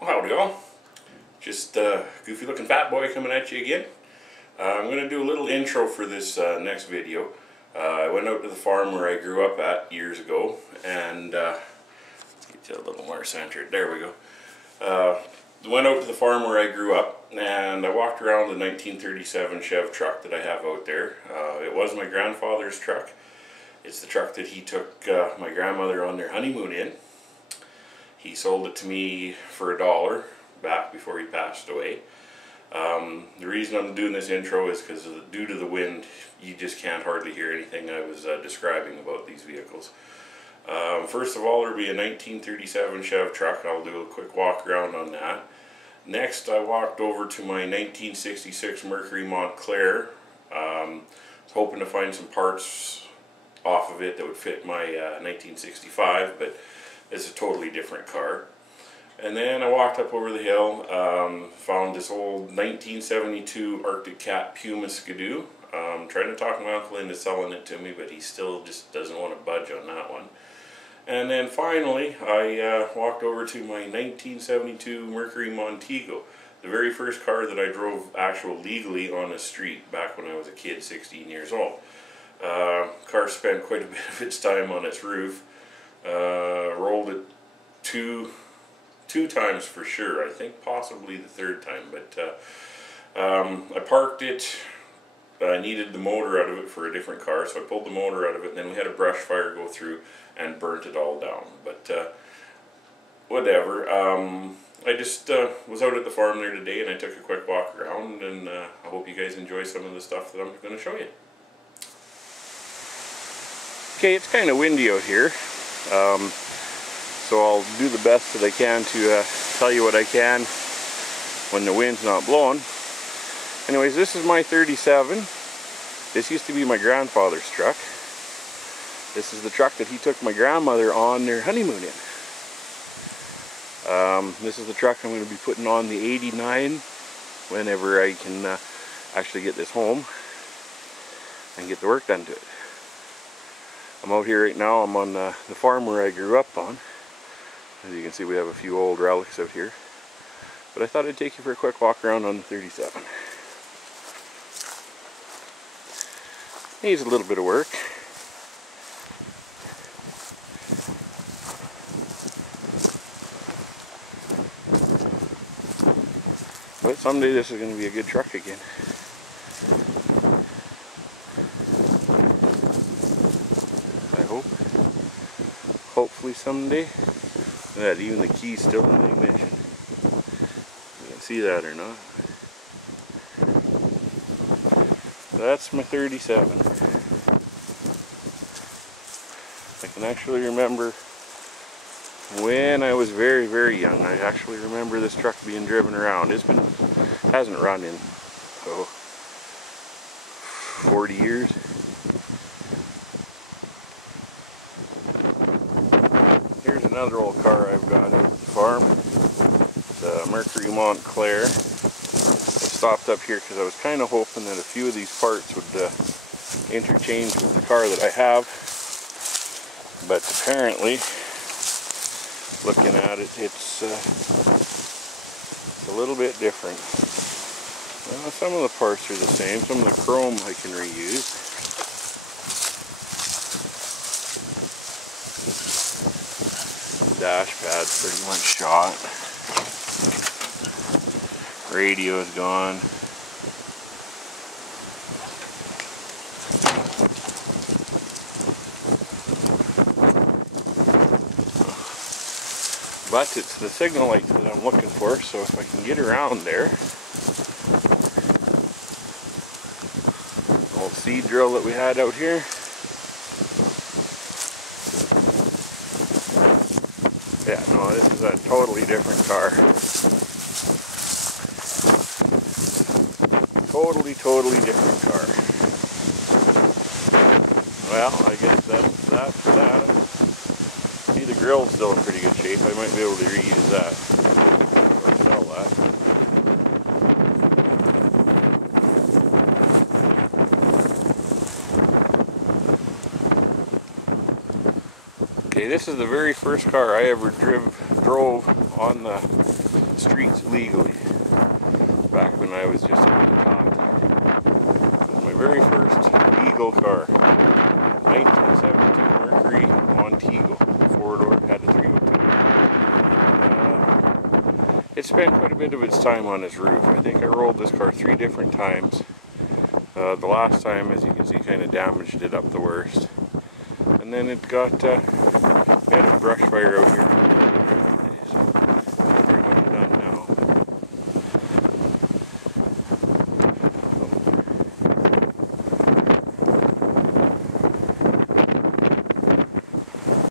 Well, howdy all. Just goofy looking fat boy coming at you again. I'm going to do a little intro for this next video. I went out to the farm where I grew up at years ago, and get you a little more centered. There we go. Went out to the farm where I grew up, and I walked around the 1937 Chev truck that I have out there. It was my grandfather's truck. It's the truck that he took my grandmother on their honeymoon in. He sold it to me for $1 back before he passed away. The reason I'm doing this intro is because due to the wind, you just can't hardly hear anything I was describing about these vehicles. First of all, there'll be a 1937 Chev truck. I'll do a quick walk around on that. Next, I walked over to my 1966 Mercury Montclair. I was hoping to find some parts off of it that would fit my 1965, but it's a totally different car. And then I walked up over the hill, found this old 1972 Arctic Cat Puma skidoo. Trying to talk my uncle into selling it to me, but he still just doesn't want to budge on that one. And then finally, I walked over to my 1972 Mercury Montego, the very first car that I drove legally on a street back when I was a kid, 16 years old. Car spent quite a bit of its time on its roof. Rolled it two times for sure. I think possibly the third time, but I parked it. I needed the motor out of it for a different car, so I pulled the motor out of it, and then we had a brush fire go through and burnt it all down. But whatever. I just was out at the farm there today, and I took a quick walk around, and I hope you guys enjoy some of the stuff that I'm going to show you. Okay, it's kind of windy out here. So I'll do the best that I can to tell you what I can when the wind's not blowing. Anyways, this is my 37. This used to be my grandfather's truck. This is the truck that he took my grandmother on their honeymoon in. This is the truck I'm going to be putting on the 89 whenever I can actually get this home and get the work done to it. I'm out here right now. I'm on the farm where I grew up on. As you can see, we have a few old relics out here. But I thought I'd take you for a quick walk around on the 37. Needs a little bit of work. But someday this is going to be a good truck again. Hopefully someday. That even the key's still in the ignition. You can see that or not. That's my 37. I can actually remember when I was very, very young. I actually remember this truck being driven around. Hasn't run in 40 years. Another old car I've got out at the farm, the Mercury Montclair. I stopped up here because I was kind of hoping that a few of these parts would interchange with the car that I have, but apparently, looking at it, it's a little bit different. Well, some of the parts are the same. Some of the chrome I can reuse. Dash pad's pretty much shot. Radio's gone. But it's the signal light that I'm looking for, so if I can get around there. Old seed drill that we had out here. Yeah, no, this is a totally different car. Totally different car. Well, I guess that's that for that. See, the grill's still in pretty good shape. I might be able to reuse that. Or sell that. Okay, this is the very first car I ever drove on the the streets legally. Back when I was just a little tot. It was my very first legal car. 1972 Mercury Montego. 4-door, had a 302. It spent quite a bit of its time on its roof. I think I rolled this car 3 different times. The last time, as you can see, kind of damaged it up the worst. And then it got, we had a brush fire out here.